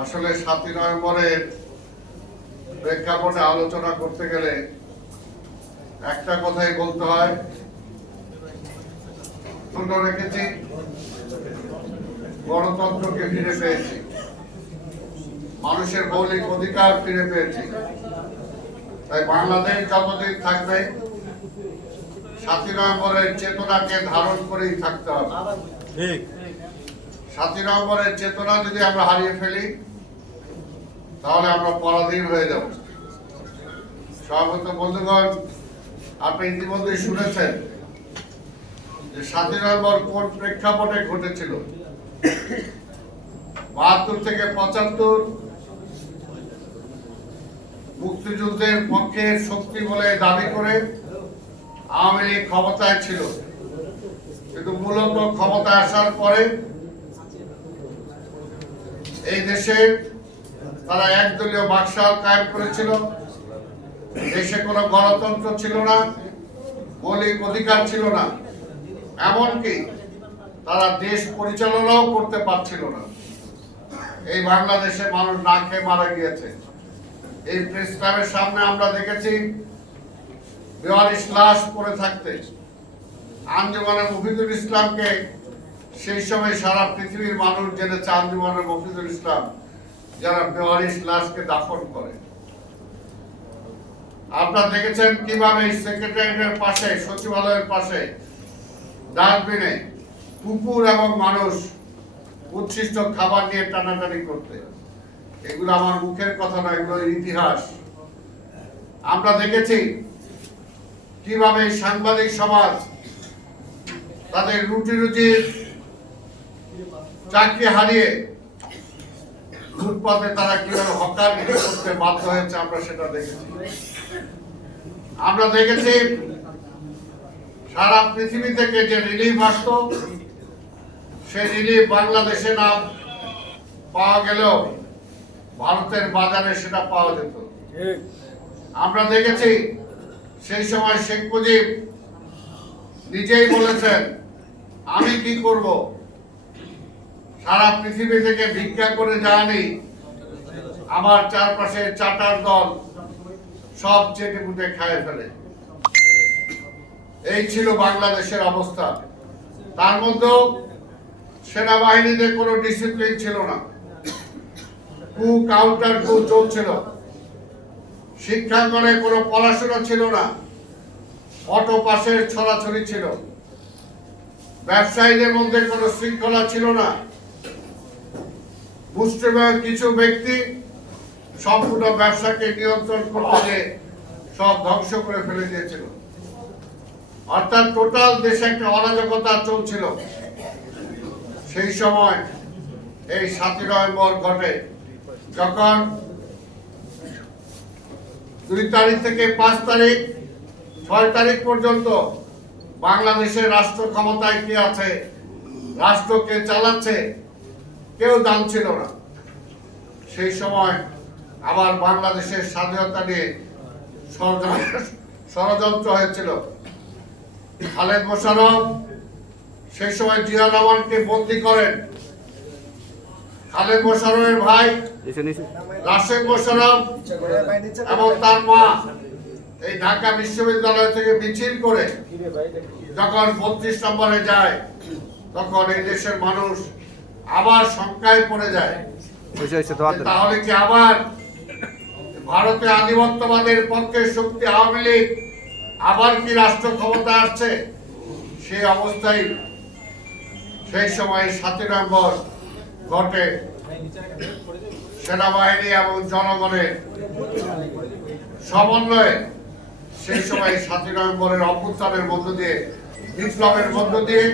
আসলে সাতই নভেম্বরের প্রেক্ষাপটে আলোচনা করতে গেলে একটা কথাই বলতে হয়। তুলে রেখেছি, গণতন্ত্রকে ফিরে পেয়েছি, মানুষের মৌলিক অধিকার ফিরে পেয়েছি। তাই বাংলাদেশ যতদিন থাকবে সাতই নভেম্বরের চেতনাকে ধারণ করেই থাকতে হবে। সাতই নভেম্বরের চেতনা যদি আমরা হারিয়ে ফেলি, তাহলে আমরা পরাধীন হয়ে যাব। সভাপত বন্ধুগণ, আপনি ইতিমধ্যে শুনেছেন যে সাতই নভেম্বর কোন প্রেক্ষাপটে ঘটেছিল? বাহাত্তর থেকে পঁচাত্তর, মুক্তিযুদ্ধের পক্ষে শক্তি বলে দাবি করে আওয়ামী লীগ ক্ষমতায় ছিল। কিন্তু মূলত ক্ষমতায় আসার পরে এই দেশে তারা একদলীয় বাকশাল কায়েম করেছিল। দেশে কোনো গণতন্ত্র ছিল না, মৌলিক অধিকার ছিল না। এমনকি তারা দেশ পরিচালনাও করতে পারছিল না। এই বাংলাদেশে মানুষ না খেয়ে মারা গিয়েছে। এই প্রেস ক্লাবের সামনে আমরা দেখেছি বেওয়ারিশ লাশ পড়ে থাকতে। আঞ্জুমানের মফিদুল ইসলামকে সেই সময় সারা পৃথিবীর মানুষ জেনেছে আঞ্জুমানের মফিদুল ইসলাম, যারা বেওয়ারিশ লাশকে দাফন করে। আপনারা দেখেছেন কীভাবে সেক্রেটারিয়েটের পাশে, সচিবালয়ের পাশে, ডাস্টবিনে কুকুর এবং মানুষ উচ্ছিষ্ট খাবার নিয়ে টানাটানি করতে। এগুলো আমার মুখের কথা না এগুলো ইতিহাস। আমরা দেখেছি কীভাবে সাংবাদিক সমাজ তাদের রুটি রুজির চাকরি হারিয়ে ফুটপাতে তারা কীভাবে হকারগিরি করতে বাধ্য হয়েছে, আমরা সেটা দেখেছি। আমরা দেখেছি সারা পৃথিবী থেকে যে রিলিফ আসতো, সেই রিলিফ বাংলাদেশে না পাওয়া গেলেও ভারতের বাজারে সেটা পাওয়া যেত। আমরা দেখেছি সেই সময় শেখ মুজিব নিজেই বলেছেন, আমি কি করব? সারা পৃথিবী থেকে ভিক্ষা করে যায়নি। আমার চারপাশে চাটার দল সব চেটে পুটে খায় ফেলে। এই ছিল বাংলাদেশের অবস্থা। তার মধ্যেও সেনাবাহিনীতে কোনো ডিসিপ্লিন ছিল না। কু কাউন্টার কু চলছিল। শিক্ষাঙ্গনে কোনো পড়াশোনা ছিল না। অটো পাশের ছড়াছড়ি ছিল। ব্যবসায়ীদের মধ্যে কোনো শৃঙ্খলা ছিল না। মুষ্টিমেয় কিছু ব্যক্তি সম্পূর্ণ ব্যবসাকে নিয়ন্ত্রণ করতে গিয়ে সব ধ্বংস করে ফেলে দিয়েছিল। অর্থাৎ টোটাল দেশে একটা অরাজকতা চলছিল। সেই সময় এই সাতই নভেম্বর ঘটে, যখন দুই তারিখ থেকে পাঁচ তারিখ, ছয় তারিখ পর্যন্ত বাংলাদেশের রাষ্ট্র ক্ষমতায় কে আছে রাষ্ট্রকে চালাচ্ছে কেউ দাম ছিল না। সেই সময় আবার বাংলাদেশের স্বাধীনতা নিয়ে ষড়যন্ত্র- হয়েছিল। খালেদ মোশারফ সেই সময় জিয়া রহমানকে বন্দি করেন। খালেদ মোশারফের ভাই রাশেদ মোশারফ এবং তার মা এই ঢাকা বিশ্ববিদ্যালয় থেকে মিছিল করে যখন বত্রিশ নম্বরে যায় তখন এই দেশের মানুষ আবার শঙ্কায় পড়ে যায়। তাহলে কি আবার ভারতে আধিপত্যবাদের পক্ষে শক্তি আওয়ামী লীগ আবার কি রাষ্ট্র ক্ষমতা আসছে? সেই অবস্থায় সেই সময় সাতই নভেম্বর ঘটে সেনাবাহিনী এবং জনগণের সমন্বয়ে সেই সময় সাতই নভেম্বরের অভ্যুত্থানের মধ্য দিয়ে বিপ্লবের মধ্য দিয়ে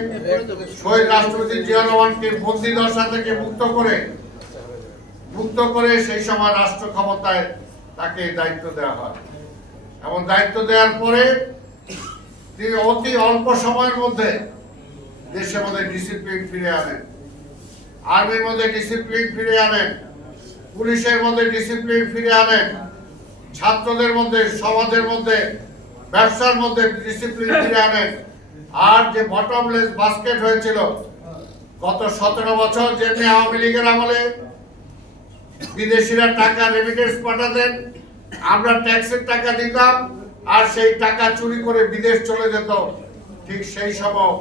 শহীদ রাষ্ট্রপতি জিয়া রহমানকে বন্দি দশা থেকে মুক্ত করে মুক্ত করে সেই সময় রাষ্ট্র ক্ষমতায় তাকে দায়িত্ব দেওয়া হয়। এবং দায়িত্ব দেওয়ার পরে তিনি অতি অল্প সময়ের মধ্যে দেশের মধ্যে ডিসিপ্লিন ফিরে আনেন। আর্মির মধ্যে ডিসিপ্লিন ফিরে আনেন। পুলিশের মধ্যে ডিসিপ্লিন ফিরে আনেন। ছাত্রদের মধ্যে, সমাজের মধ্যে, ব্যবসার মধ্যে ডিসিপ্লিন ফিরে আনেন। আর যে বটমলেস বাস্কেট হয়েছিল, গত সতেরো বছর যেমনি আওয়ামী লীগের আমলে বিদেশিরা টাকা রেমিটেন্স পাঠাতেন, আমরা ট্যাক্সের টাকা দিতাম, আর সেই টাকা চুরি করে বিদেশ চলে যেত। ঠিক সেই সময়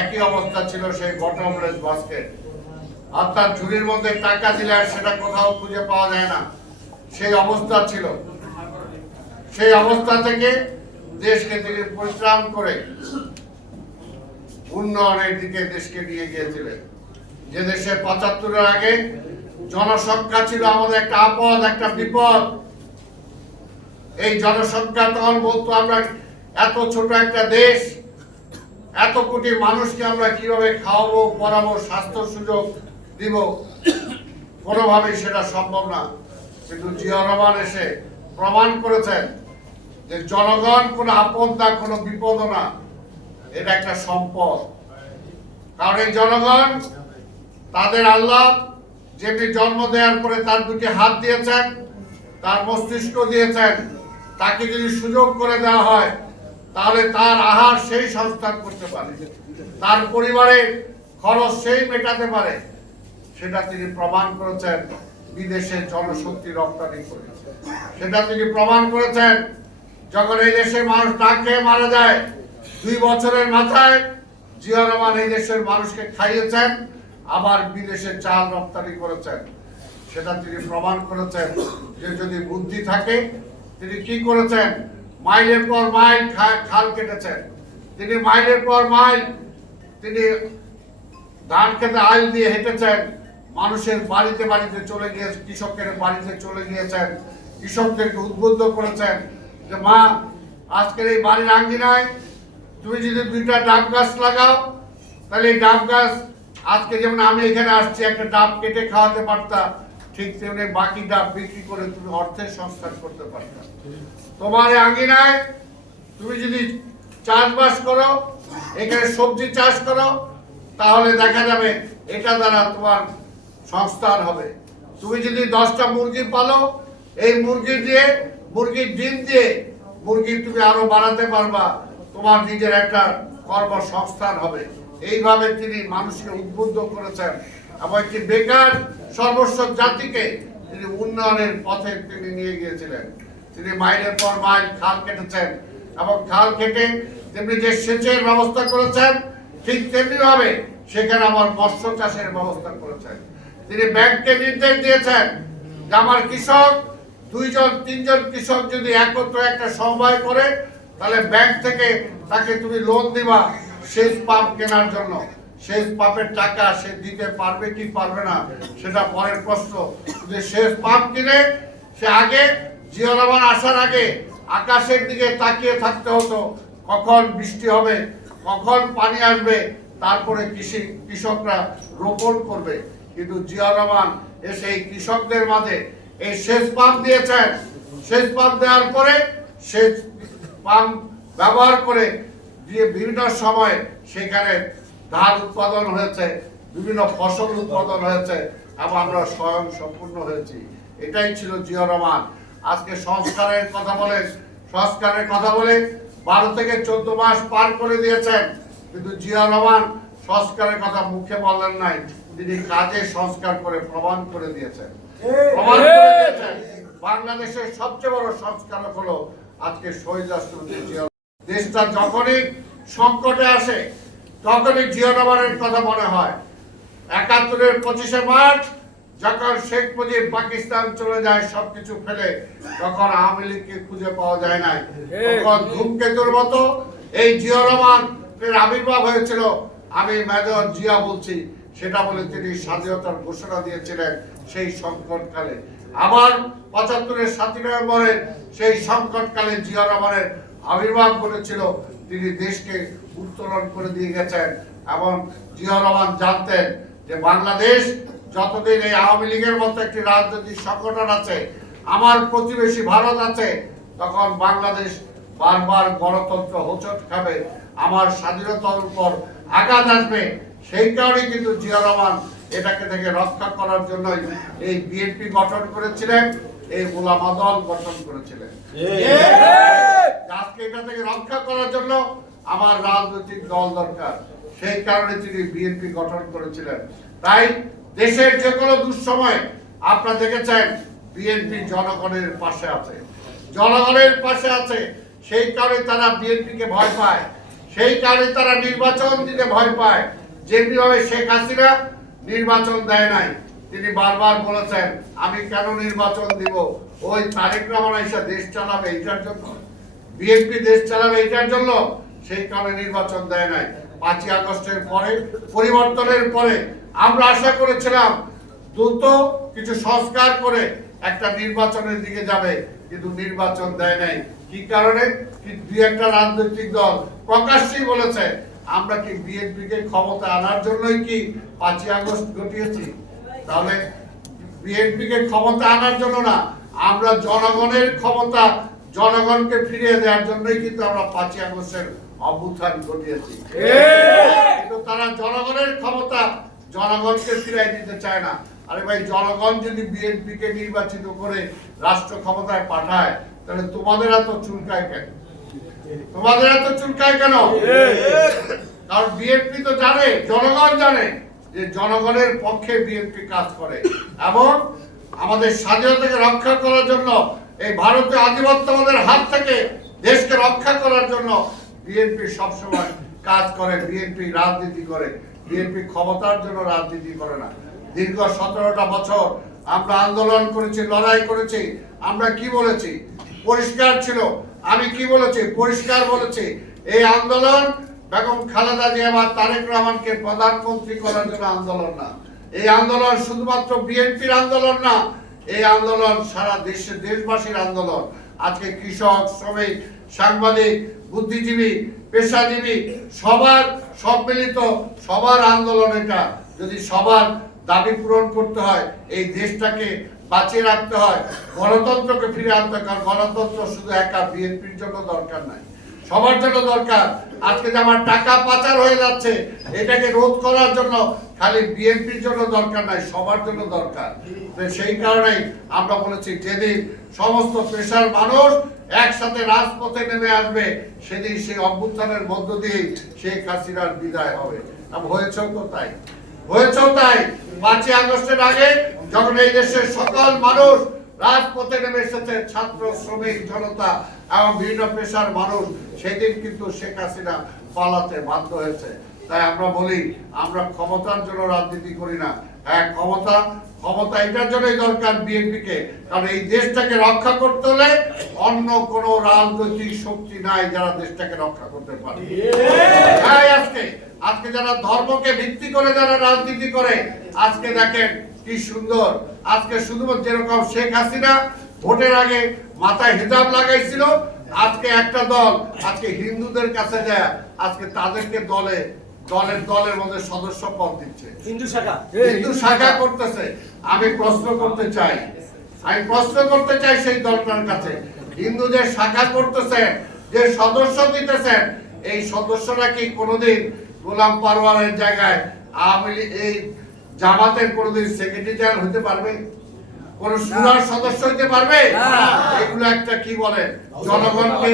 একই অবস্থা ছিল সেই বটমলেস বাস্কেট অর্থাৎ ঝুড়ির মধ্যে টাকা দিলে আর সেটা কোথাও খুঁজে পাওয়া যায় না। সেই অবস্থা ছিল। সেই অবস্থা থেকে দেশকে তিনি পরিত্রাণ করে উন্নয়নের দিকে দেশকে নিয়ে গিয়েছিলেন। যে দেশে পঁচাত্তরের আগে জনসংখ্যা ছিল আমাদের একটা আপদ, একটা বিপদ। এই জনসংখ্যা তখন বলতো, আমরা এত ছোট একটা দেশ, এত কোটি মানুষকে আমরা কীভাবে খাওয়াবো, পড়াবো স্বাস্থ্য সুযোগ দিব? কোনোভাবেই সেটা সম্ভব না। কিন্তু জিয়া রহমান এসে প্রমাণ করেছেন যে জনগণ কোনো আপদ না, কোনো বিপদ না, এটা একটা সম্পদ। কারণ এই জনগণ, তাদের আল্লাহ যেটি জন্ম দেওয়ার পরে তার দুটি হাত দিয়েছেন, তার মস্তিষ্ক দিয়েছেন, তাকে যদি সুযোগ করে দেওয়া হয়, তাহলে তার আহার সেই সংস্থান করতে পারে। তার পরিবারে খরচ সেই মেটাতে পারে। সেটা তিনি প্রমাণ করেছেন, বিদেশে জনশক্তি রপ্তানি করে। সেটা তিনি প্রমাণ করেছেন যখন এই দেশের মানুষ না খেয়ে মারা যায়, দুই বছরের মাথায় জিয়া রহমান এই দেশের মানুষকে খাইয়েছেন, আবার বিদেশে চাল রপ্তানি করেছেন। সেটা তিনি প্রমাণ করেছেন যে যদি বুদ্ধি থাকে, তিনি কি করেছেন? মাইলের পর মাইল খাল কেটেছেন। তিনি মাইলের পর মাইল, তিনি ধান খেতে আইল দিয়ে হেঁটেছেন। মানুষের বাড়িতে বাড়িতে চলে গিয়ে কৃষকের বাড়িতে চলে গিয়েছেন। কৃষকদেরকে উদ্বুদ্ধ করেছেন। যে মা, আজকের এই বাড়ির আঙ্গিনায় তুমি যদি দুইটা ডাব গাছ লাগাও, তাহলে এই ডাব গাছ আজকে যেমন আমি এখানে আসছি, একটা ডাব কেটে খাওয়াতে পারতাম ঠিক তেমনি বাকি ডাব বিক্রি করে তুমি অর্থের সংস্থান করতে পারতাম তোমার আঙ্গিনায় তুমি যদি চাষবাস করো, এখানে সবজি চাষ করো, তাহলে দেখা যাবে এটা দ্বারা তোমার সংস্থান হবে। তুমি যদি দশটা মুরগি পালো, এই মুরগি দিয়ে মুরগির ডিম দিয়ে মুরগি তুমি আরও বাড়াতে পারবা, তোমার নিজের একটা কর্মসংস্থান হবে। এইভাবে তিনি মানুষকে উদ্বুদ্ধ করেছেন এবং একটি বেকার সর্বস্ব জাতিকে তিনি উন্নয়নের পথে তিনি নিয়ে গিয়েছিলেন। তিনি মাইলের পর মাইল খাল কেটেছেন এবং খাল কেটে তেমনি যে সেচের ব্যবস্থা করেছেন, ঠিক তেমনি ভাবে সেখানে আমার মৎস্য চাষের ব্যবস্থা করেছেন। তিনি ব্যাংককে নির্দেশ দিয়েছেন যে আমার কৃষক দুইজন, তিনজন কৃষক যদি একত্র একটা সমবায় করে, তাহলে ব্যাংক থেকে তাকে তুমি লোন দিবা সেচ পাম্প কেনার জন্য। সেচ পাম্পের টাকা সে দিতে পারবে কি পারবে না, সেটা পরের প্রশ্ন। যে সেচ পাম্প কিনে, সে আগে জিয়া রহমান আসার আগে আকাশের দিকে তাকিয়ে থাকতে হতো, কখন বৃষ্টি হবে, কখন পানি আসবে, তারপরে কৃষি, কৃষকরা রোপণ করবে। কিন্তু জিয়া রহমান এসে এই কৃষকদের মাঝে এই সেচ পাম্প দিয়েছেন। সেচ পাম্প দেওয়ার পরে সেচ পাম্প ব্যবহার করে দিয়ে বিভিন্ন সময় সেখানে ধান উৎপাদন হয়েছে, বিভিন্ন ফসল উৎপাদন হয়েছে, এবং আমরা স্বয়ং সম্পূর্ণ হয়েছি। এটাই ছিল জিয়া রহমান আজকে সংস্কারের কথা বলে, সংস্কারের কথা বলে বারো থেকে চোদ্দ মাস পার করে দিয়েছেন। কিন্তু জিয়া রহমান সংস্কারের কথা মুখে বললেন নাই। তিনি কাজে সংস্কার করে প্রমাণ করে দিয়েছেন। প্রমাণ করে দিয়েছেন। বাংলাদেশের সবচেয়ে বড় সংস্কারক হলো আজকে শহীদ রাষ্ট্রপতি জিয়া দেশটা যখনই সংকটে আসে তখনই জিয়া রহমানের কথা মনে হয়। একাত্তরের পঁচিশে মার্চ যখন শেখ মুজিব পাকিস্তান চলে যায় সবকিছু ফেলে তখন আওয়ামী লীগকে খুঁজে পাওয়া যায় নাই। তখন ধূমকেতুর মতো এই জিয়া রহমানের আবির্ভাব হয়েছিল। আমি মেজর জিয়া বলছি সেটা বলে তিনি স্বাধীনতার ঘোষণা দিয়েছিলেন সেই সংকটকালে। আবার পঁচাত্তরের সাতই নভেম্বরের সেই সংকটকালে জিয়া রহমানের আবির্ভাব ঘটেছিল। তিনি দেশকে উত্তোলন করে দিয়ে গেছেন এবং জিয়া রহমান জানতেন যে বাংলাদেশ যতদিন এই আওয়ামী লীগের মতো একটি রাজনৈতিক সংগঠন আছে, আমার প্রতিবেশী ভারত আছে, তখন বাংলাদেশ বারবার গণতন্ত্র হোঁচট খাবে, আমার স্বাধীনতার উপর আঘাত আসবে। সেই কারণে কিন্তু জিয়া রহমান এটাকে থেকে রক্ষা করার জন্য এই বিএনপি গঠন করেছিলেন এই গোলামা দল গঠন করেছিলেন। আজকে এটা থেকে রক্ষা করার জন্য আমার রাজনৈতিক দল দরকার। সেই কারণে তিনি বিএনপি গঠন করেছিলেন। তাই দেশের যে কোনো দুঃসময়ে আপনারা দেখেছেন বিএনপি জনগণের পাশে আছে। জনগণের পাশে আছে। সেই কারণে তারা বিএনপিকে ভয় পায়। সেই কারণে তারা নির্বাচন দিতে ভয় পায়। যেমনিভাবে শেখ হাসিনা নির্বাচন দেয় নাই, তিনি বারবার বলেছেন, আমি কেন নির্বাচন দিব? ওই তারেক রহমান এসে দেশ চালাবে এইটার জন্য। বিএনপি দেশ চালাবে এটার জন্য, সেই কারণে নির্বাচন দেয় নাই। পাঁচই আগস্টের পরে, পরিবর্তনের পরে আমরা আশা করেছিলাম, দ্রুত কিছু সংস্কার করে একটা নির্বাচনের দিকে যাবে, কিন্তু নির্বাচন দেয় নাই। কি কারণে? দুই একটা রাজনৈতিক দল প্রকাশ্যেই বলেছে আমরা কি বিএনপি কে ক্ষমতা আনার জন্যই কি পাঁচই আগস্ট ঘটিয়েছি? তাহলে বিএনপি কে ক্ষমতা আনার জন্য না, আমরা জনগণের ক্ষমতা, জনগণকে ফিরিয়ে দেওয়ার জন্যই কিন্তু আমরা পাঁচই আগস্টের অভ্যুত্থান ঘটিয়েছি। কিন্তু তারা জনগণের ক্ষমতা, জনগণকে ফিরিয়ে দিতে চায় না। আরে ভাই, জনগণ যদি বিএনপি কে নির্বাচিত করে রাষ্ট্র ক্ষমতায় পাঠায়, তাহলে তোমাদের এত চুলকায় কেন? তোমাদের এত চুলকায় কেন? কারণ বিএনপি তো জানে, জনগণ জানে যে জনগণের পক্ষে বিএনপি কাজ করে। এবং আমাদের স্বাধীনতাকে রক্ষা করার জন্য, এই ভারতীয় আধিপত্যবাদের হাত থেকে দেশকে রক্ষা করার জন্য বিএনপি সবসময় কাজ করে বিএনপি রাজনীতি করে। বিএনপি ক্ষমতার জন্য রাজনীতি করে না। দীর্ঘ সতেরোটা বছর আমরা আন্দোলন করেছি, লড়াই করেছি, আমরা কি বলেছি? পরিষ্কার ছিল আমি কি বলেছি? পরিষ্কার বলেছি। এই আন্দোলন, বেগম খালেদা জিয়া বা তারেক রহমানকে প্রধানমন্ত্রী করার জন্য আন্দোলন না। এই আন্দোলন শুধুমাত্র বিএনপির আন্দোলন না, এই আন্দোলন সারা দেশের দেশবাসীর আন্দোলন। আজকে কৃষক, শ্রমিক, সাংবাদিক, বুদ্ধিজীবী, পেশাজীবী, সবার সম্মিলিত, সবার আন্দোলন এটা। যদি সবার দাবি পূরণ করতে হয়, এই দেশটাকে বাঁচিয়ে রাখতে হয়। গণতন্ত্রকে ফিরে আনতে কারণ গণতন্ত্র শুধু একা বিএনপির জন্য দরকার নাই। সবার জন্য দরকার। আজকে যে আমার টাকা পাচার হয়ে যাচ্ছে, এটাকে রোধ করার জন্য খালি বিএনপির জন্য দরকার নাই, সবার জন্য দরকার। সেই কারণেই আমরা বলেছি, যেদিন সমস্ত পেশার মানুষ একসাথে রাজপথে নেমে আসবে, সেদিন সেই অভ্যুত্থানের মধ্য দিয়ে শেখ হাসিনার বিদায় হবে। হয়েছেও তো তাই। হয়েছেও তাই। পাঁচই আগস্টের আগে যখন এই দেশের সকল মানুষ রাজপথে নেমে এসেছে, ছাত্র, শ্রমিক, জনতা এবং বিভিন্ন পেশার মানুষ, সেদিন কিন্তু শেখ হাসিনা পালাতে বাধ্য হয়েছে। তাই আমরা বলি, আমরা ক্ষমতার জন্য রাজনীতি করি না। হ্যাঁ ক্ষমতা ক্ষমতা এটার জন্যই দরকার বিএনপি কে কারণ এই দেশটাকে রক্ষা করতে হলে অন্য কোন রাজনৈতিক শক্তি নাই যারা দেশটাকে রক্ষা করতে পারে। হ্যাঁ আজকে আজকে যারা ধর্মকে ভিত্তি করে যারা রাজনীতি করে, আজকে দেখেন কি সুন্দর। আজকে শুধুমাত্র যেরকম শেখ হাসিনা ভোটের আগে মাথায় হিজাব লাগাইছিল আজকে একটা দল আজকে হিন্দুদের কাছে যায় আজকে তাদেরকে দলে দলের দলের মধ্যে সদস্য পদ দিচ্ছে। হিন্দু শাখা। হিন্দু শাখা করতেছে। আমি প্রশ্ন করতে চাই আমি প্রশ্ন করতে চাই সেই দলটার কাছে। হিন্দুদের শাখা করতেছেন যে সদস্য দিতেছেন এই সদস্যরা কি কোনোদিন গোলাম পারওয়ারের জায়গায় আওয়ামী এই জামাতের কোনোদিন সেক্রেটারি হতে পারবে? কোন সুরার সদস্য হতে পারবে? এগুলো একটা কি বলে? জনগণকে।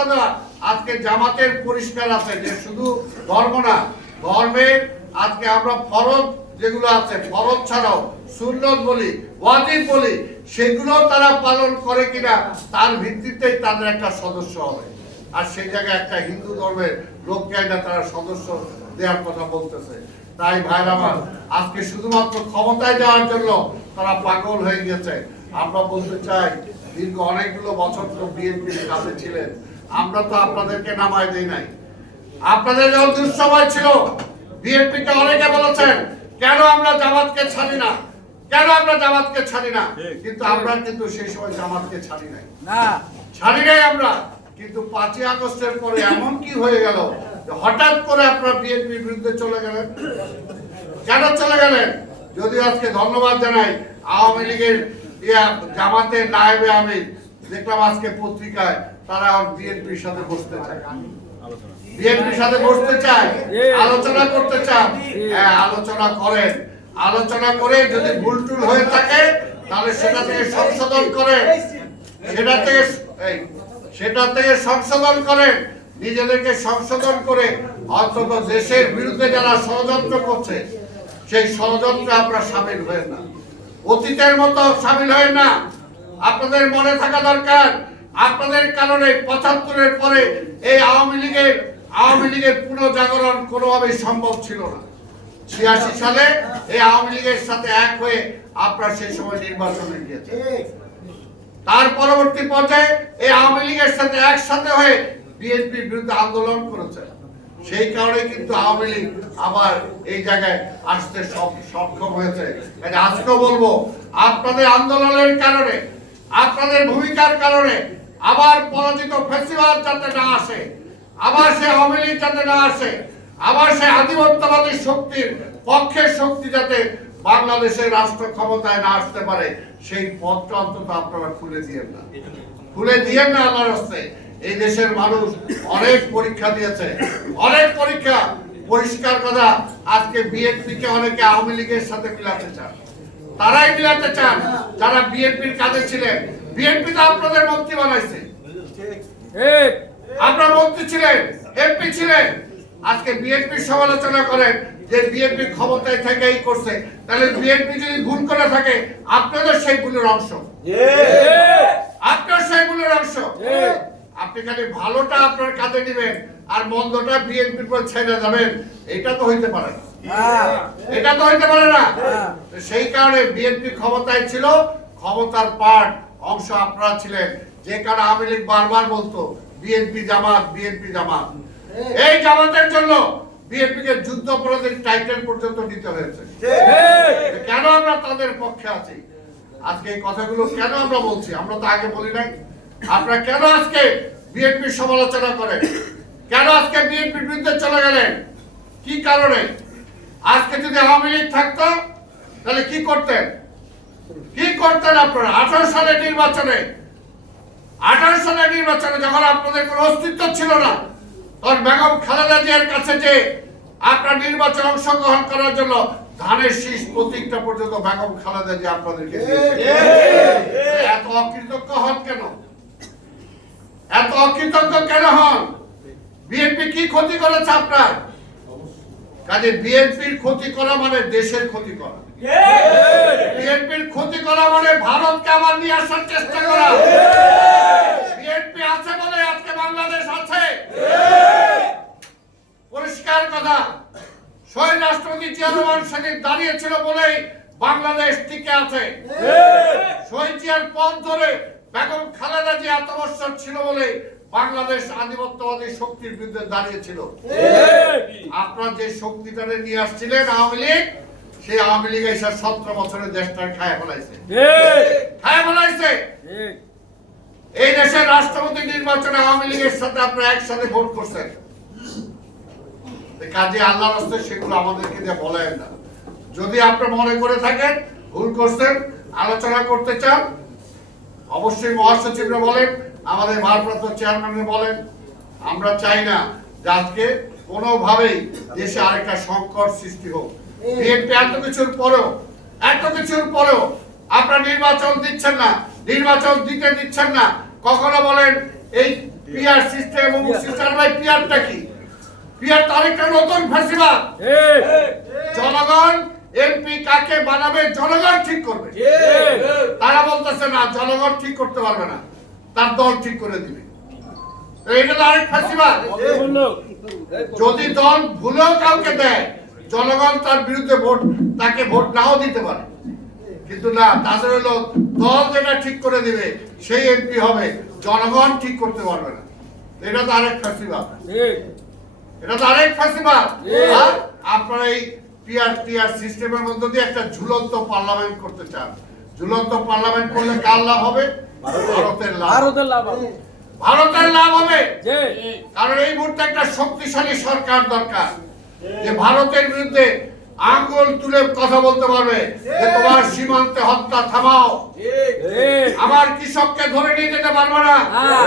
দেওয়া। আজকে জামাতের পরিষ্কার আছে যে শুধু ধর্ম না ধর্মের আজকে আমরা ফরজ যেগুলো আছে ফরজ ছাড়াও সুন্নত বলি ওয়াজিব বলি সেগুলো তারা পালন করে কিনা তার ভিত্তিতেই তাদের একটা সদস্য হবে। আর সেই জায়গায় একটা হিন্দু ধর্মের লোককে একটা তারা সদস্য দেওয়ার কথা বলতেছে। তাই ভাইরা আমার আজকে শুধুমাত্র ক্ষমতায় যাওয়ার জন্য তারা পাগল হয়ে গেছে আমরা বলতে চাই দীর্ঘ অনেকগুলো বছর তো বিএনপির কাছে ছিলেন। আমরা তো আপনাদেরকে নামায় দেই নাই। আপনাদের যখন দুঃসময় ছিল বিএনপি কে অনেকে বলেছেন কেন আমরা জামাতকে ছাড়ি না? কেন আমরা জামাতকে ছাড়ি না? কিন্তু আমরা কিন্তু সেই সময় জামাতকে ছাড়ি নাই। না। ছাড়ি নাই আমরা। কিন্তু পাঁচই আগস্টের পরে এমন কি হয়ে গেল? হঠাৎ করে আপনারা বিএনপির বিরুদ্ধে চলে গেলেন। কেন চলে গেলেন? যদি আজকে ধন্যবাদ জানাই আওয়ামী লীগের জামাতের নায়েবে আমি দেখলাম আজকে পত্রিকায় তারা বিএনপির সাথে বসতে চায়। বিএনপির সাথে বসতে চায়, আলোচনা করতে চান। হ্যাঁ আলোচনা করেন। আলোচনা করে যদি ভুল টুল হয়ে থাকে, তাহলে সেটা থেকে সংশোধন করেন। সেটা থেকে সেটা থেকে সংশোধন করেন। নিজেদেরকে সংশোধন করে অন্তত দেশের বিরুদ্ধে যারা ষড়যন্ত্র করছে, সেই ষড়যন্ত্রে আপনারা সামিল হয়ে না। অতীতের মতো সামিল হয় না। আপনাদের মনে থাকা দরকার। আপনাদের কারণে পঁচাত্তরের পরে এই আওয়ামী লীগের আওয়ামী লীগের পুনর্জাগরণ কোনোভাবেই সম্ভব ছিল না। ছিয়াশি সালে এই আওয়ামী লীগের সাথে এক হয়ে আপনারা সেই সময় নির্বাচনে গিয়েছেন। তার পরবর্তী পর্যায়ে এই আওয়ামী লীগের সাথে একসাথে হয়ে বিএনপির বিরুদ্ধে আন্দোলন করেছে। সেই কারণে কিন্তু আওয়ামী লীগ আবার এই জায়গায় আসতে সক্ষম হয়েছে। কাজে আজকেও বলব, আপনাদের আন্দোলনের কারণে, আপনাদের ভূমিকার কারণে আবার পরাজিত ফেস্টিভাল যাতে না আসে, আবার সে আওয়ামী লীগ যাতে না আসে, আবার সে আধিপত্যবাদী শক্তির পক্ষের শক্তি যাতে বাংলাদেশের রাষ্ট্র ক্ষমতায় না আসতে পারে, সেই পথটা অন্তত আপনারা খুলে দিয়েন না। খুলে দিয়েন না আল্লাহর হস্তে। এই দেশের মানুষ অনেক পরীক্ষা দিয়েছে অনেক পরীক্ষা পরিষ্কার কথা। আজকে বিএনপি কে অনেকে আওয়ামী লীগের সাথে মিলাতে চান। তারাই মিলাতে চান যারা বিএনপির কাজে ছিলেন। বিএনপি তো আপনাদের মন্ত্রী বানাইছে। আপনার মন্ত্রী ছিলেন এমপি ছিলেন। আজকে বিএনপির সমালোচনা করেন যে বিএনপি ক্ষমতায় থেকে এই করছে। তাহলে বিএনপি যদি ভুল করে থাকে আপনাদের সেই ভুলের অংশ। আপনার সেই ভুলের অংশ। আপনি খালি ভালোটা আপনার কাজে নেবেন আর মন্দটা বিএনপির পর ছেড়ে যাবেন এটা তো হইতে পারে না। এটা তো হইতে পারে না। সেই কারণে বিএনপি ক্ষমতায় ছিল ক্ষমতার পার্ট অংশ আপনারা ছিলেন। যে কারণে আওয়ামী লীগ বারবার বলতো বিএনপি জামাত বিএনপি জামাত। এই জামাতের জন্য বিএনপি কে যুদ্ধ অপরাধের টাইটেল পর্যন্ত দিতে হয়েছে। কেন আমরা তাদের পক্ষে আছি? আজকে এই কথাগুলো কেন আমরা বলছি? আমরা তো আগে বলি নাই। আপনারা কেন আজকে বিএনপির সমালোচনা করেন? কেন আজকে বিএনপির বিরুদ্ধে চলে গেলেন? কি কারণে? আজকে যদি আওয়ামী লীগ থাকতো তাহলে কি করতেন? কি করতেন আপনারা? আঠারো সালে নির্বাচনে আঠারো সালে নির্বাচনে যখন আপনাদের কোনো অস্তিত্ব ছিল না তখন বেগম খালেদা জিয়ার কাছে যে আপনার নির্বাচন অংশগ্রহণ করার জন্য ধানের শীষ প্রতীকটা পর্যন্ত বেগম খালেদা জিয়া আপনাদেরকে এত অকৃতজ্ঞ হন কেন? এত অকৃতজ্ঞ কেন হন? বিএনপি কি ক্ষতি করেছে আপনার? কাজে বিএনপির ক্ষতি করা মানে দেশের ক্ষতি করা। বিএনপির ক্ষতি করা মানে ভারতকে আবার নিয়ে আসার চেষ্টা করা। বিএনপি আছে বলে আজকে বাংলাদেশ আছে। পরিষ্কার কথা, শহীদ রাষ্ট্রপতি জিয়া রহমান সেদিন দাঁড়িয়েছিল বলেই বাংলাদেশ টিকে আছে। শহীদ জিয়ার পথ ধরে বেগম খালেদা জিয়া বছর ছিল বলে বাংলাদেশ আধিপত্যবাদী শক্তির বিরুদ্ধে দাঁড়িয়েছিল। আপনার যে শক্তিটারে নিয়ে আসছিলেন আওয়ামী লীগ, সেই আওয়ামী লীগ এসে সতেরো খায় ফেলাইছে। খায় ফেলাইছে? এই দেশের রাষ্ট্রপতি নির্বাচনে আওয়ামী লীগের সাথে আপনারা একসাথে ভোট করছেন। কাজে আল্লাহ সেগুলো আমাদেরকে দিয়ে বলেন না। যদি আপনি মনে করে থাকেন, ভুল করছেন, আলোচনা করতে চান অবশ্যই মহাসচিবরা বলেন আমাদের ভারপ্রাপ্ত চেয়ারম্যানরা বলেন আমরা চাই না যে আজকে কোনোভাবেই দেশে আরেকটা সংকট সৃষ্টি হোক। বিএনপি এত কিছুর পরেও এত কিছুর পরেও আপনারা নির্বাচন দিচ্ছেন না নির্বাচন দিতে দিচ্ছেন না। কখনো বলেন এই পিআর সিস্টেম এবং সিস্টেম ভাই পিআরটা কি? পিআর তো আরেকটা নতুন ফেসিবাদ। জনগণ এমপি কাকে বানাবে জনগণ ঠিক করবে। তারা বলতেছে না জনগণ ঠিক করতে পারবে না। তার দল ঠিক করে দিবে। এটা তো আরেক ফাঁসিবাদ যদি দল ভুলেও কাউকে দেয় জনগণ তার বিরুদ্ধে ভোট তাকে ভোট নাও দিতে পারে। কিন্তু না তাদের হলো দল যেটা ঠিক করে দিবে সেই এমপি হবে। জনগণ ঠিক করতে পারবে না। এটা তো আরেক ফাঁসিবাদ এটা তো আরেক ফাঁসিবাদ আপনারা এই টিআর সিস্টেমের মধ্য দিয়ে একটা ঝুলন্ত পার্লামেন্ট করতে চান। ঝুলন্ত পার্লামেন্ট করলে কার লাভ হবে? ভারতের। লাভ। ভারতের লাভ হবে। ভারতের লাভ হবে? কারণ এই মুহূর্তে একটা শক্তিশালী সরকার দরকার। যে ভারতের বিরুদ্ধে আঙ্গুল তুলে কথা বলতে পারবে যে তোমার সীমান্তে হত্যা থামাও। আমার কৃষককে ধরে নিয়ে যেতে পারবে না। হ্যাঁ।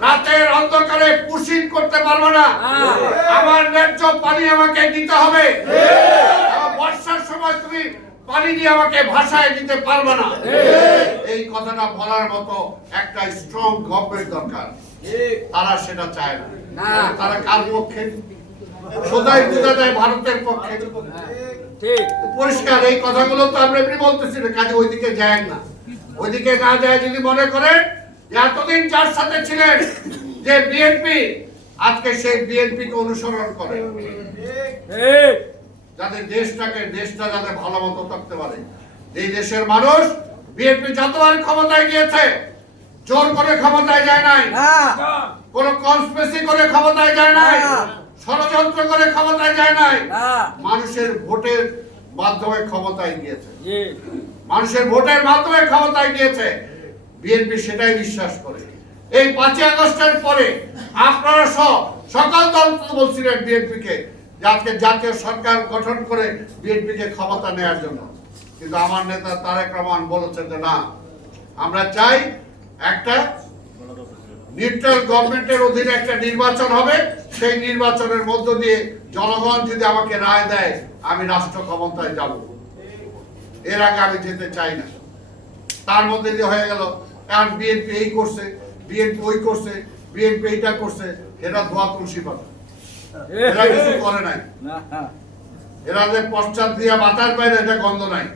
রাতের অন্ধকারে পুশিন করতে পারবে না। হ্যাঁ। আমার ন্যায্য পানি আমাকে দিতে হবে। বর্ষার সময় তুমি পানি দিয়ে আমাকে ভাষায় দিতে পারবে না। এই কথাটা বলার মতো একটা স্ট্রং গভর্নমেন্ট দরকার। তারা সেটা চায় না। না। তারা কার পক্ষে সদাই বোঝা যায় ভারতের পক্ষে। ঠিক। পরিষ্কার এই কথাগুলো তো আমরা এমনি বলতেছি না কাজে ওইদিকে যায় না। ওইদিকে না যায় যদি মনে করেন এতদিন যার সাথে ছিলেন যে বিএনপি আজকে সেই বিএনপি কে অনুসরণ করে। যাতে দেশটাকে দেশটা যাতে ভালো মতো থাকতে পারে। এই দেশের মানুষ বিএনপি যতবার ক্ষমতায় গিয়েছে জোর করে ক্ষমতায় যায় নাই। না। কোন কনস্পেসি করে ক্ষমতায় যায় নাই। না। ষড়যন্ত্র করে ক্ষমতায় যায় নাই। মানুষের ভোটের মাধ্যমে ক্ষমতায় গিয়েছে। মানুষের ভোটের মাধ্যমে ক্ষমতায় গিয়েছে। বিএনপি সেটাই বিশ্বাস করে। এই পাঁচই আগস্টের পরে আপনারা সব সকল দল বলছিলেন বিএনপি কে আজকে জাতীয় সরকার গঠন করে বিএনপি কে ক্ষমতা নেওয়ার জন্য। কিন্তু আমার নেতা তারেক রহমান বলেছেন যে না আমরা চাই একটা নিউট্রাল গভর্নমেন্টের অধীনে একটা নির্বাচন হবে। সেই নির্বাচনের মধ্য দিয়ে জনগণ যদি আমাকে রায় দেয় আমি রাষ্ট্র ক্ষমতায় যাব। এর আগে আমি যেতে চাই না। তার মধ্যে দিয়ে হয়ে গেল কারণ বিএনপি এই করছে বিএনপি ওই করছে বিএনপি এইটা করছে এরা ধোয়া তুলসী পাতা এরা কিছু করে নাই। এরা যে পশ্চাৎ দিয়া বাতাস বাইরে এটা গন্ধ নাই।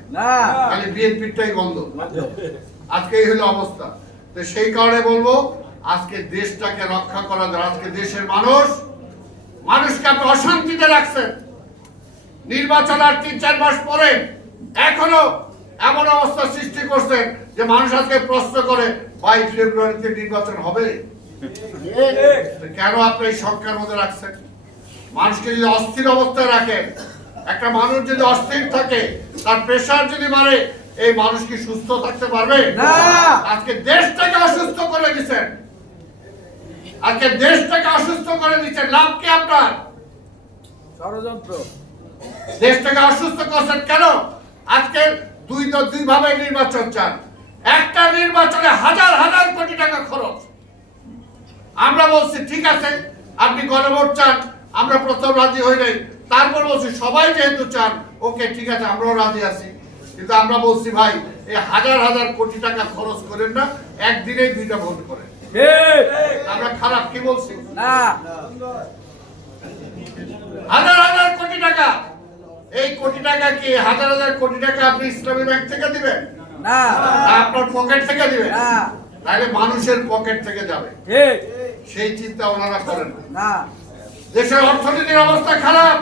খালি বিএনপিটাই গন্ধ। আজকে এই হলো অবস্থা। তো সেই কারণে বলব আজকে দেশটাকে রক্ষা করা যায় আজকে দেশের মানুষ মানুষকে আপনি অশান্তিতে রাখছেন। নির্বাচন আর তিন চার মাস পরে এখনও এমন অবস্থা সৃষ্টি করছেন যে মানুষ আজকে প্রশ্ন করে বাইশ ফেব্রুয়ারিতে নির্বাচন হবে? কেন আপনি এই সংখ্যার মধ্যে রাখছেন? মানুষকে যদি অস্থির অবস্থায় রাখেন একটা মানুষ যদি অস্থির থাকে তার প্রেশার যদি মারে এই মানুষ কি সুস্থ থাকতে পারবে? না। আজকে দেশটাকে অসুস্থ করে দিচ্ছেন। আজকে দেশটাকে অসুস্থ করে দিচ্ছেন লাভ কি আপনার? ষড়যন্ত্র। দেশটাকে অসুস্থ করছেন কেন? আজকে দুই দুই ভাবে নির্বাচন চান। একটা নির্বাচনে হাজার হাজার কোটি টাকা খরচ। আমরা বলছি ঠিক আছে আপনি গণভোট চান আমরা প্রথম রাজি হই নাই। তারপর বলছি সবাই যেহেতু চান ওকে ঠিক আছে আমরাও রাজি আছি। কিন্তু আমরা বলছি ভাই এই হাজার হাজার কোটি টাকা খরচ করেন না একদিনেই দুইটা ভোট করেন। আমরা খারাপ কি বলছি? না। হাজার হাজার কোটি টাকা। এই কোটি টাকা কি হাজার হাজার কোটি টাকা আপনি ইসলামী ব্যাংক থেকে দিবেন? না। আপনার পকেট থেকে দিবেন? না। তাহলে মানুষের পকেট থেকে যাবে। সেই চিন্তা ওনারা করেন না। দেশের অর্থনীতির অবস্থা খারাপ।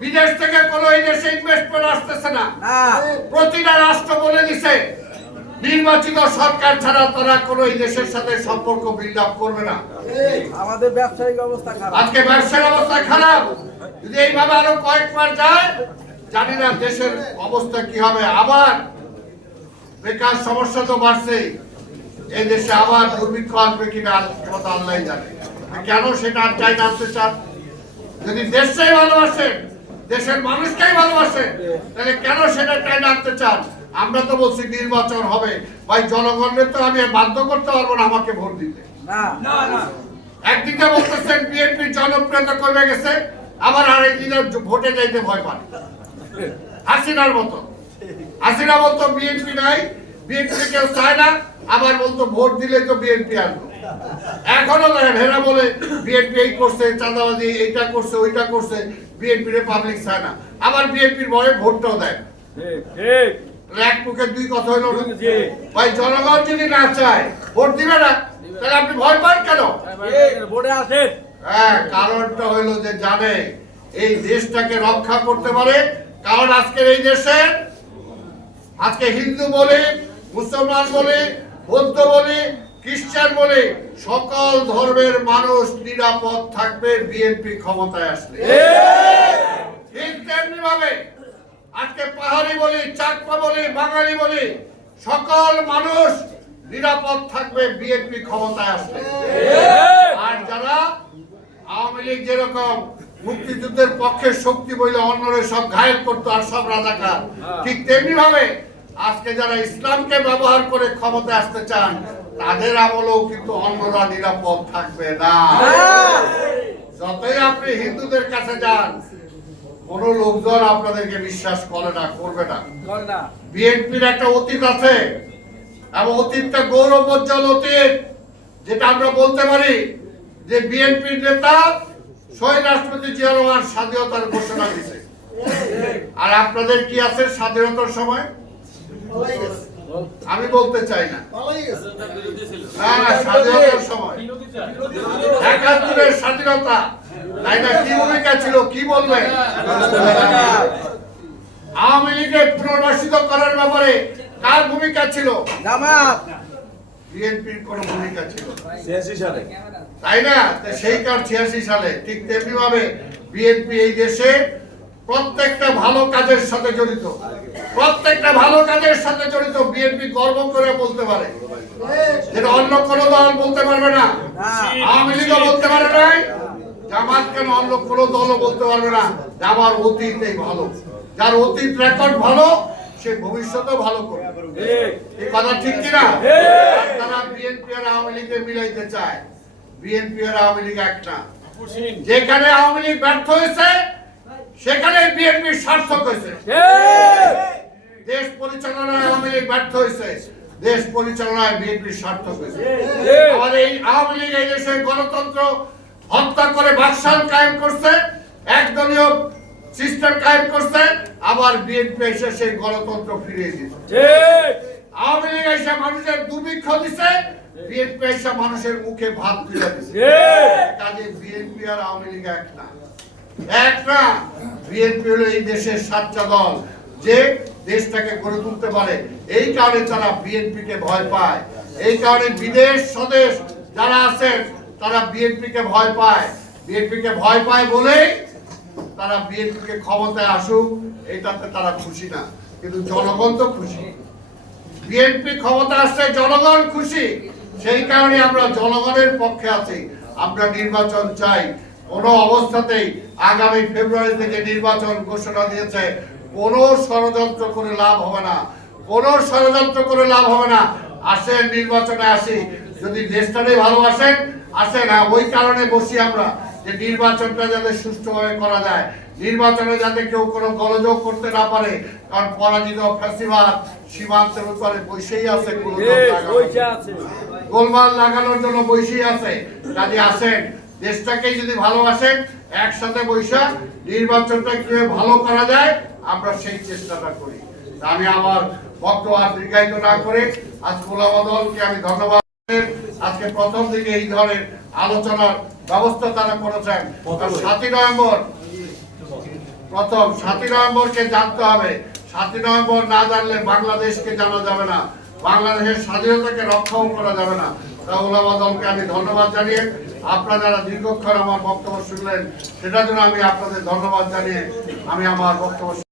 বিদেশ থেকে কোনো এই দেশে ইনভেস্টমেন্ট আসতেছে না। না। প্রতিটা রাষ্ট্র বলে দিছে নির্বাচিত সরকার ছাড়া তারা কোনো এই দেশের সাথে সম্পর্ক বিল্ড আপ করবে না। আমাদের ব্যবসায়িক অবস্থা খারাপ। আজকে ব্যবসার অবস্থা খারাপ। যদি এইভাবে আরও কয়েকবার যায় জানি না দেশের অবস্থা কি হবে। আবার বেকার সমস্যা তো বাড়ছেই এই দেশে আবার দুর্ভিক্ষ আসবে কিনা কথা আল্লাহ জানে। কেন সেটা আর চাই জানতে চান? যদি দেশটাই ভালোবাসেন দেশের মানুষকেই ভালোবাসেন তাহলে কেন সেটা চাই জানতে চান? আমরা তো বলছি নির্বাচন হবে। ভাই জনগণের তো আমি বাধ্য করতে পারব না আমাকে ভোট দিতে। একদিকে বলতেছেন বিএনপি জনপ্রিয়তা কমে গেছে আবার আরেকদিকে ভোটে যাইতে ভয় পান হাসিনার মতো। হাসিনা বলতো বিএনপি নাই বিএনপি কেউ চায় না আবার বলতো ভোট দিলে তো বিএনপি আসবে। এখনও দেখেন হেরা বলে বিএনপি এই করছে চাঁদাবাজি এইটা করছে ওইটা করছে বিএনপি রে পাবলিক চায় না। আবার বিএনপির ভয়ে ভোটটাও দেয় ঠিক। এক মুখে দুই কথা হইল ভাই জনগণ যদি না চায় ভোট দিবে না তাহলে আপনি ভয় পান কেন? আসেন। হ্যাঁ কারণটা হইল যে জানে এই দেশটাকে রক্ষা করতে পারে কারণ আজকের এই দেশে আজকে হিন্দু বলে মুসলমান বলে বৌদ্ধ বলে খ্রিস্টান বলে সকল ধর্মের মানুষ নিরাপদ থাকবে বিএনপি ক্ষমতায় আসলে। ঠিক। তেমনি ভাবে আজকে পাহাড়ি বলি চাকমা বলি বাঙালি বলি সকল মানুষ নিরাপদ থাকবে বিএনপি ক্ষমতায় আসলে আর যারা আওয়ামী লীগ যেরকম মুক্তিযুদ্ধের পক্ষের শক্তি বলে অন্যরা সব ঘায়েল করতো আর সব রাজাকার ঠিক তেমনি ভাবে আজকে যারা ইসলামকে ব্যবহার করে ক্ষমতায় আসতে চান তাদের আমলেও কিন্তু অন্যরা নিরাপদ থাকবে না। যতই আপনি হিন্দুদের কাছে যান কোন লোকজন আপনাদেরকে বিশ্বাস করে না করবে না। বিএনপির একটা অতীত আছে এবং অতীতটা গৌরবোজ্জ্বল অতীত যেটা আমরা বলতে পারি যে বিএনপির নেতা শহীদ রাষ্ট্রপতি জিয়া রহমান স্বাধীনতার ঘোষণা দিছে আর আপনাদের কি আছে স্বাধীনতার সময়? আমি বলতে চাই না। না না স্বাধীনতার সময়। একাত্তরের স্বাধীনতা। কি ভূমিকা ছিল কি বলবেন? আওয়ামী লীগের পুনর্বাসিত করার ব্যাপারে কার ভূমিকা ছিল? জামাত। বিএনপির কোন ভূমিকা ছিল। তাই না? সেই কার ছিয়াশি সালে? ঠিক তেমনি ভাবে বিএনপি এই দেশে প্রত্যেকটা ভালো কাজের সাথে জড়িত। প্রত্যেকটা ভালো কাজের সাথে জড়িত বিএনপি গর্ব করে বলতে পারে। যেটা অন্য কোনো দল বলতে পারবে না। আওয়ামী লীগও বলতে পারে নাই। জামাত কেন অন্য কোনো দলও বলতে পারবে না? ভালো। যার অতীত রেকর্ড ভালো, সে ভবিষ্যতেও ভালো করবে। এই কথা ঠিক কিনা। তারা বিএনপি আর আওয়ামী লীগকে মিলাইতে চায়। বিএনপি আর আওয়ামী লীগ এক না। যেখানে আওয়ামী লীগ ব্যর্থ হয়েছে সেখানে বিএনপি সার্থক হয়েছে। দেশ পরিচালনায় আওয়ামী লীগ ব্যর্থ হয়েছে। দেশ পরিচালনায় বিএনপি সার্থক হয়েছে। আমাদের এই আওয়ামী লীগ এই দেশে গণতন্ত্র হত্যা করে বাকশাল কায়েম করছে একদলীয় সিস্টেম কায়েম করছে আবার বিএনপি এসে সেই গণতন্ত্র ফিরিয়ে দিচ্ছে ঠিক আওয়ামী লীগ এসে মানুষের দুর্ভিক্ষ দিছে বিএনপি এসে মানুষের মুখে ভাত তুলে ঠিক কাজে বিএনপি আর আওয়ামী লীগ এক না। এক না, বিএনপি হলো এই দেশের সাতটা দল। যে দেশটাকে গড়ে তুলতে পারে, এই কারণে তারা বিএনপি কে ভয় পায়। এই কারণে বিদেশ স্বদেশ যারা আছেন তারা বিএনপি কে ভয় পায়। বিএনপি কে ভয় পায় বলেই তারা বিএনপি কে ক্ষমতায় আসুক, এটাতে তারা খুশি না। কিন্তু জনগণ তো খুশি। বিএনপি ক্ষমতা আসছে, জনগণ খুশি। সেই কারণে আমরা জনগণের পক্ষে আছি। আমরা নির্বাচন চাই। কোন অবস্থাতেই আগামী ফেব্রুয়ারি থেকে নির্বাচন ঘোষণা দিয়েছে কোন ষড়যন্ত্র করে লাভ হবে না। কোন ষড়যন্ত্র করে লাভ হবে না। আসেন নির্বাচনে আসি। যদি দেশটাকে ভালোবাসেন আসেন। হ্যাঁ ওই কারণে বসি আমরা যে নির্বাচনটা যাতে সুষ্ঠুভাবে করা যায়। নির্বাচনে যাতে কেউ কোনো গোলযোগ করতে না পারে কারণ পরাজিত ফ্যাসিবাদ সীমান্তের উপরে বসেই। আছে। গোলমাল লাগানোর জন্য বসেই আছে। কাজে আসেন। দেশটাকে যদি ভালোবাসেন একসাথে বৈশা নির্বাচনটা কীভাবে ভালো করা যায় আমরা সেই চেষ্টাটা করি। আমি আমার বক্তব্য আর দীর্ঘায়িত না করে আজ গোলাবদলকে আমি ধন্যবাদ আজকে প্রথম দিকে এই ধরনের আলোচনার ব্যবস্থা তারা করেছেন। সাতই নভেম্বর প্রথম সাতই নভেম্বরকে জানতে হবে। সাতই নভেম্বর না জানলে বাংলাদেশকে জানা যাবে না। বাংলাদেশের স্বাধীনতাকে রক্ষাও করা যাবে না। ওলামা দলকে আমি ধন্যবাদ জানিয়ে আপনারা যারা দীর্ঘক্ষণ আমার বক্তব্য শুনলেন, সেটার জন্য আমি আপনাদের ধন্যবাদ জানিয়ে আমি আমার বক্তব্য